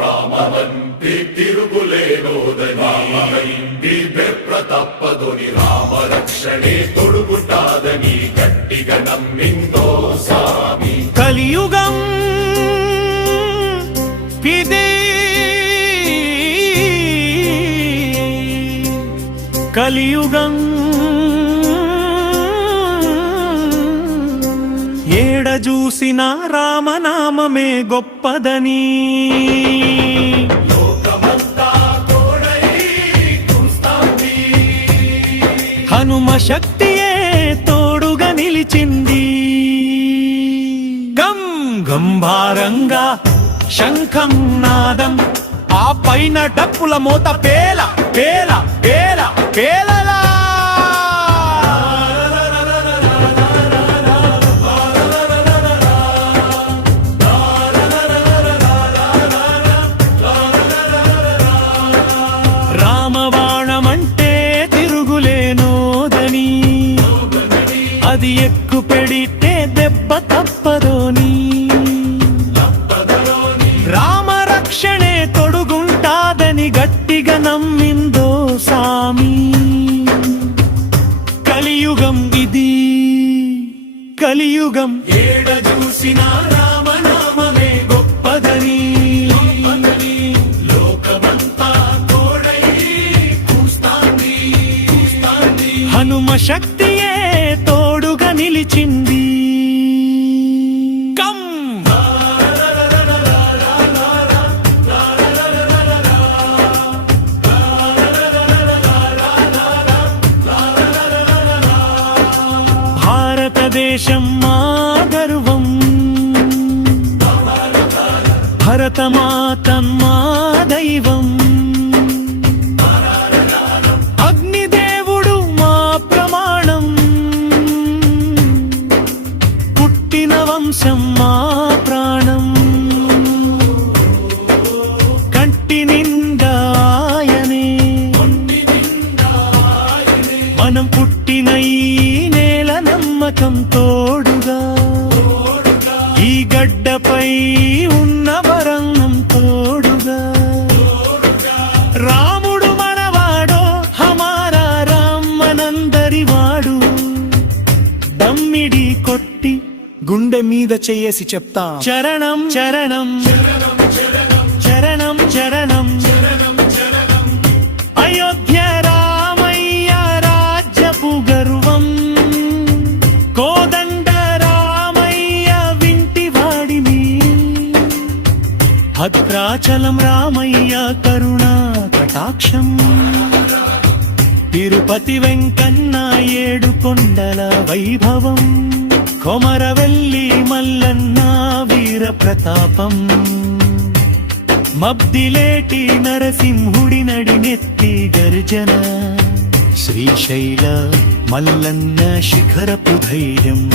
రామవంతి తిరుగులేనోదని బెప్ర తప్పదొని రామరక్షణే తొడుగుంటాదని గట్టిగా నమ్మిందో స్వామి కలియుగం పిదే కలియుగం చూసిన రామనామమే గొప్పదని. హనుమ శక్తియే తోడుగా నిలిచింది. గం గంభారంగా శంఖం నాదం ఆ పైన డప్పుల మోత పేల పేల పేల పేల. అది ఎక్కు పెడితే దెబ్బ తప్పదోని రామరక్షణే తొడుగుంటాదని గట్టిగా నమ్మిందో సామి. కలియుగం ఇది కలియుగం ఏడ చూసిన రామనామమే గొప్పదని. హనుమ శక్తియే తో తోడుగా నిలిచింది. భారతదేశం మా గర్వం. భరతమాత తోడుగా ఈ గడ్డపై ఉన్న వరంగం తోడుగా. రాముడు మనవాడో హమారా రామ్మనందరి వాడు. దమ్మిడి కొట్టి గుండె మీద చేయసి చెప్తా. చరణం చరణం. అరుణాచలం రామయ్య కరుణా కటాక్షం. తిరుపతి వెంకన్న ఏడు కొండల వైభవం. కొమరవెల్లి మల్లన్న వీర ప్రతాపం మబ్దిలేటి నరసింహుడి నడినెత్తి గర్జన. శ్రీశైల మల్లన్న శిఖరపు ధైర్యం.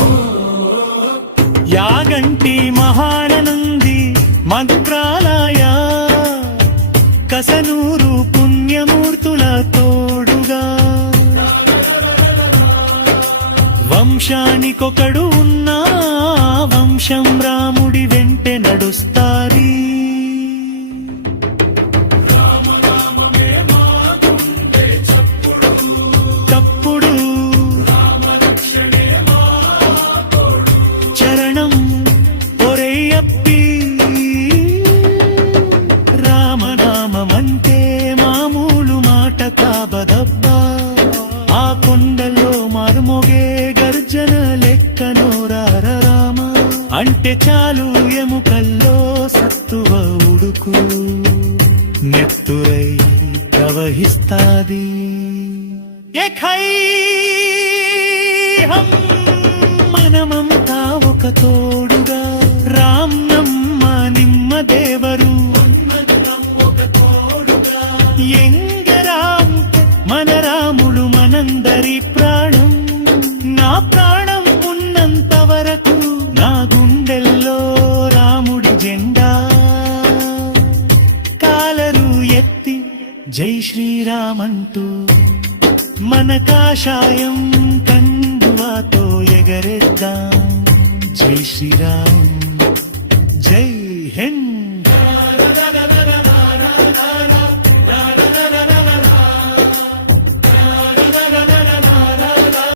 యాగంటి మహానంది మంత్రాలయ కసనూరు పుణ్యమూర్తుల తోడుగా. వంశానికొకడు ఉన్నా వంశం రాముడి వెంటే నడుస్తారీ. తప్పుడు అంటే చాలు ఎముకల్లో సత్తువ ఉడుకు. నెత్తురై ప్రవహిస్తాది. మనమంతా ఒకతో జై శ్రీరామంటూ మన కాషాయం కండువాతో ఎగరెద్దాం జై శ్రీరామ్ జై హింద్.